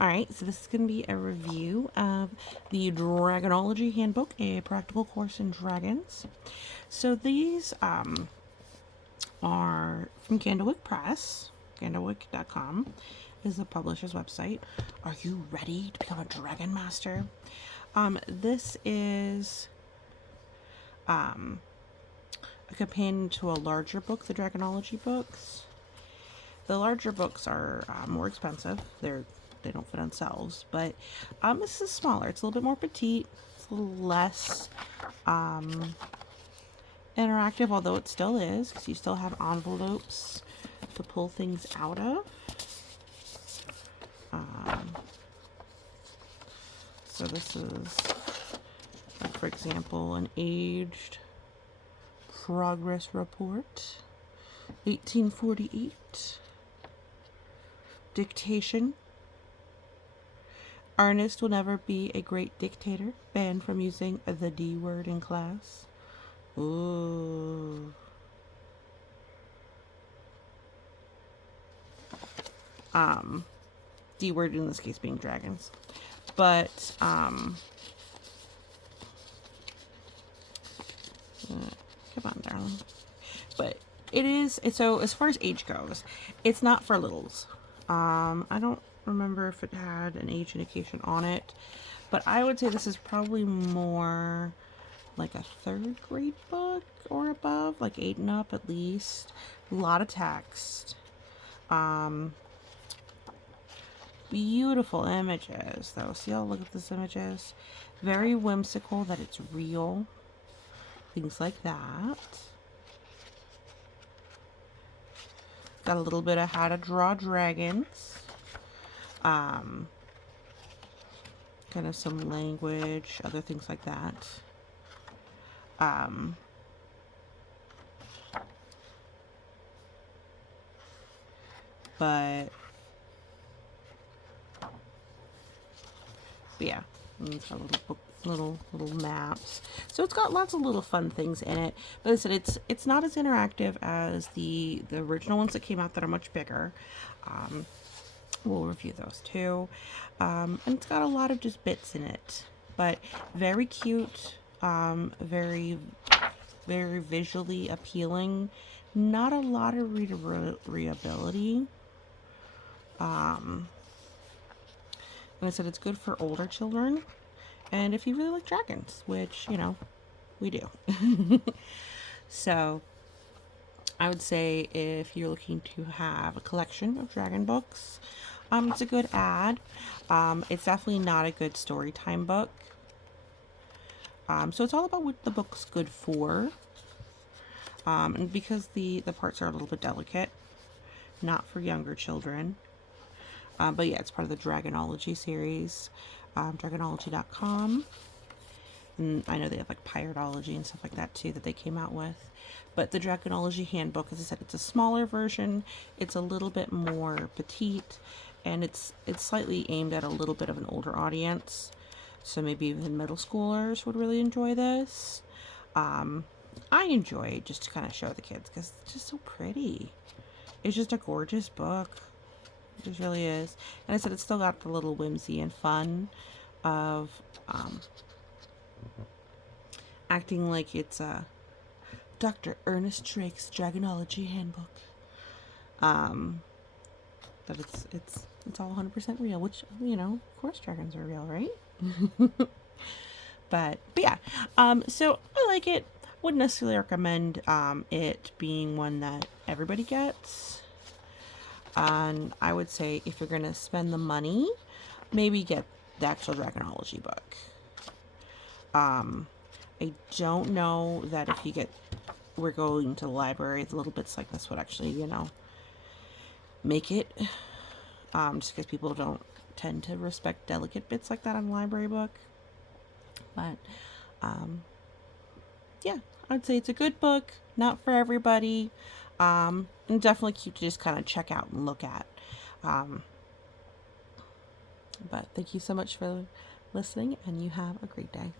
Alright, so this is going to be a review of the Dragonology Handbook, a practical course in dragons. So these are from Candlewick Press. Candlewick.com is the publisher's website. Are you ready to become a dragon master? This is a companion to a larger book, the Dragonology books. The larger books are more expensive. They don't fit on shelves, but this is smaller. It's a little bit more petite. It's a little less interactive, although it still is, because you still have envelopes to pull things out of. So this is, like, for example, an aged progress report, 1848. Dictation. Ernest will never be a great dictator. Banned from using the D word in class. Ooh. D word in this case being dragons. But, come on, darling. But it is, so as far as age goes, it's not for littles. I don't remember if it had an age indication on it, but I would say this is probably more like a 3rd grade book or above, like 8 and up at least. A lot of text. Beautiful images though. See, I'll look at these images. Very whimsical that it's real. Things like that. Got a little bit of how to draw dragons. Kind of some language, other things like that. But yeah, it's got little book, little maps. So it's got lots of little fun things in it. But as I said, it's not as interactive as the original ones that came out that are much bigger. We'll review those too. And it's got a lot of just bits in it, but very cute, very visually appealing. Not a lot of readability. And I said it's good for older children, and if you really like dragons, which, you know, we do. So I would say if you're looking to have a collection of dragon books, it's a good ad. It's definitely not a good story time book. So it's all about what the book's good for. And because the parts are a little bit delicate, not for younger children. But yeah, it's part of the Dragonology series, Dragonology.com. And I know they have like Piratology and stuff like that too that they came out with. But the Dragonology Handbook, as I said, it's a smaller version. It's a little bit more petite, and it's slightly aimed at a little bit of an older audience. So maybe even middle schoolers would really enjoy this. I enjoy it just to kind of show the kids because it's just so pretty. It's just a gorgeous book. It just really is. And I said it's still got the little whimsy and fun of acting like it's Dr. Ernest Drake's Dragonology Handbook. But it's all 100% real, which, you know, of course dragons are real, right? But yeah, so I like it. Wouldn't necessarily recommend it being one that everybody gets. And I would say if you're going to spend the money, maybe get the actual Dragonology book. I don't know that if you get, we're going to the library, the little bits like this would actually, you know, make it. Just because people don't tend to respect delicate bits like that on a library book. But, yeah, I'd say it's a good book, not for everybody. And definitely cute to just kind of check out and look at. But thank you so much for listening, and you have a great day.